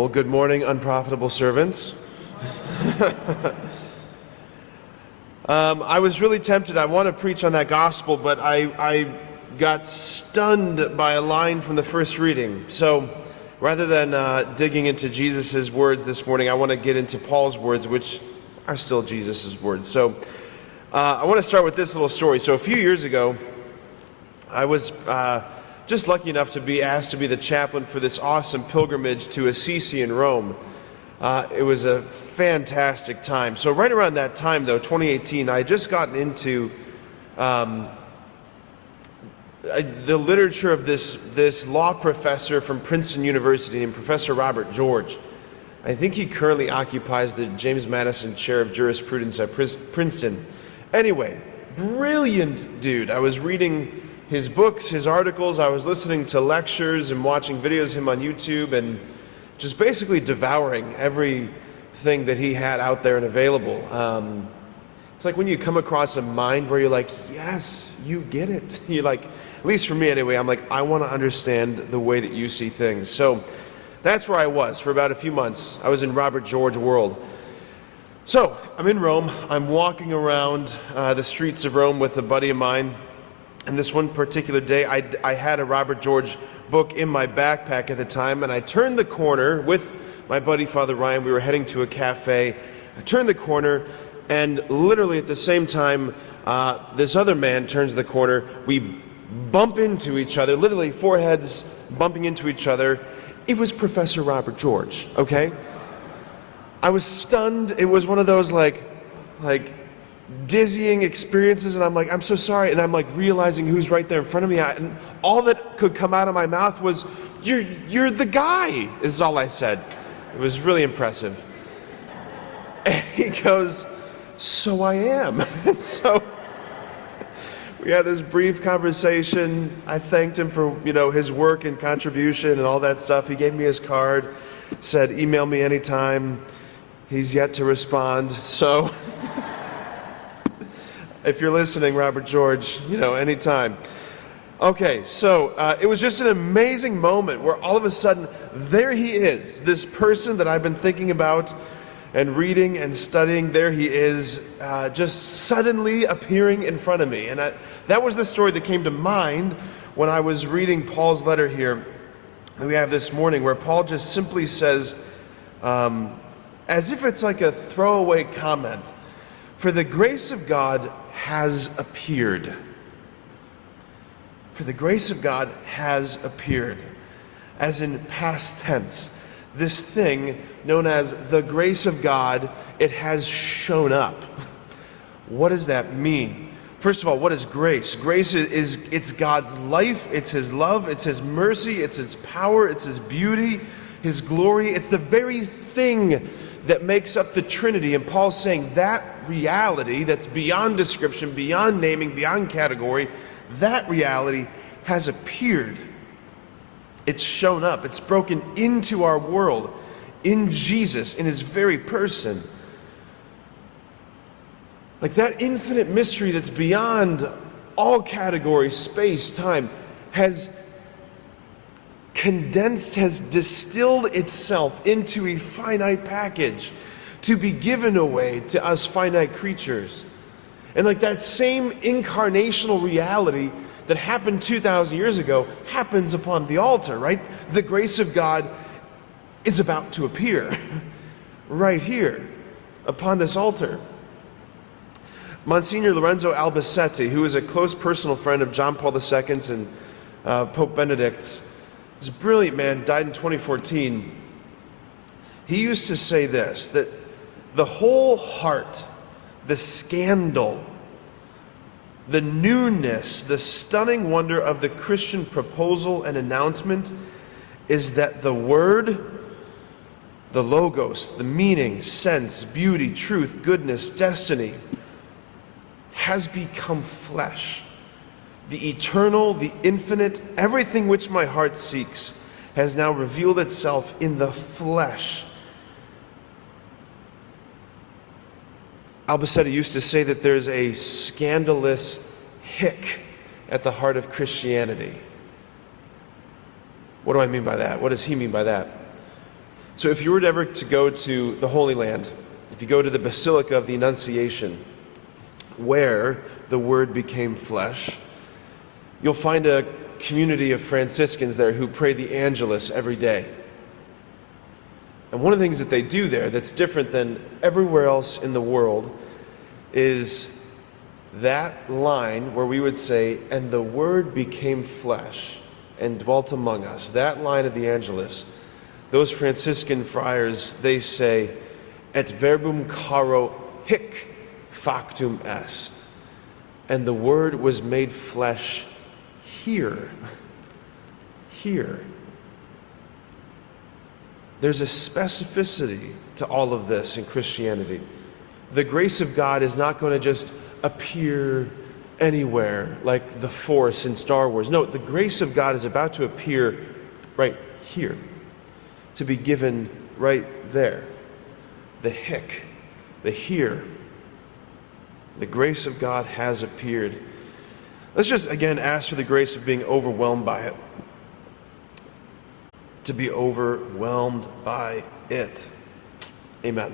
Well, good morning, unprofitable servants. I was really tempted. I want to preach on that gospel, but I got stunned by a line from the first reading. So rather than digging into Jesus' words this morning, I want to get into Paul's words, which are still Jesus' words. So I want to start with this little story. So a few years ago, I was just lucky enough to be asked to be the chaplain for this awesome pilgrimage to Assisi in Rome. It was a fantastic time. So right around that time, though, 2018, I had just gotten into the literature of this law professor from Princeton University named Professor Robert George. I think he currently occupies the James Madison Chair of Jurisprudence at Princeton. Anyway, brilliant dude. I was reading his books, his articles, I was listening to lectures and watching videos of him on YouTube and just basically devouring everything that he had out there and available. It's like when you come across a mind where you're like, yes, you get it. You're like, at least for me anyway, I'm like, I want to understand the way that you see things. So that's where I was for about a few months. I was in Robert George world. So I'm in Rome. I'm walking around the streets of Rome with a buddy of mine. And this one particular day, I had a Robert George book in my backpack at the time, and I turned the corner with my buddy, Father Ryan. We were heading to a cafe. I turned the corner, and literally at the same time, this other man turns the corner. We bump into each other, literally foreheads bumping into each other. It was Professor Robert George, okay? I was stunned. It was one of those like dizzying experiences, and I'm like, I'm so sorry, and I'm like realizing who's right there in front of me, and all that could come out of my mouth was, you're the guy, is all I said. It was really impressive. And he goes, so I am. And so we had this brief conversation. I thanked him for, his work and contribution and all that stuff. He gave me his card, said, email me anytime. He's yet to respond, so if you're listening, Robert George, anytime. Okay, so it was just an amazing moment where all of a sudden, there he is, this person that I've been thinking about and reading and studying, there he is, just suddenly appearing in front of me. And that was the story that came to mind when I was reading Paul's letter here that we have this morning, where Paul just simply says, as if it's like a throwaway comment, for the grace of God has appeared. For the grace of God has appeared. As in past tense, this thing known as the grace of God, it has shown up. What does that mean? First of all, what is grace? Grace it's God's life, it's His love, it's His mercy, it's His power, it's His beauty, His glory. It's the very thing that makes up the Trinity. And Paul's saying that reality that's beyond description, beyond naming, beyond category, that reality has appeared. It's shown up. It's broken into our world in Jesus, in His very person. Like that infinite mystery that's beyond all categories, space, time, has condensed, has distilled itself into a finite package to be given away to us finite creatures. And like that same incarnational reality that happened 2,000 years ago happens upon the altar, right? The grace of God is about to appear right here upon this altar. Monsignor Lorenzo Albacete, who is a close personal friend of John Paul II's and Pope Benedict's, this brilliant man, died in 2014. He used to say this, that the whole heart, the scandal, the newness, the stunning wonder of the Christian proposal and announcement is that the Word, the Logos, the meaning, sense, beauty, truth, goodness, destiny, has become flesh. The eternal, the infinite, everything which my heart seeks has now revealed itself in the flesh. Albacete used to say that there's a scandalous hick at the heart of Christianity. What do I mean by that? What does he mean by that? So if you were ever to go to the Holy Land, if you go to the Basilica of the Annunciation, where the Word became flesh, you'll find a community of Franciscans there who pray the Angelus every day. And one of the things that they do there that's different than everywhere else in the world is that line where we would say, "And the Word became flesh and dwelt among us." That line of the Angelus, those Franciscan friars, they say, "Et verbum caro hic factum est." And the Word was made flesh here. Here. There's a specificity to all of this in Christianity. The grace of God is not going to just appear anywhere like the Force in Star Wars. No, the grace of God is about to appear right here, to be given right there. The hic, the here. The grace of God has appeared. Let's just again ask for the grace of being overwhelmed by it. To be overwhelmed by it. Amen.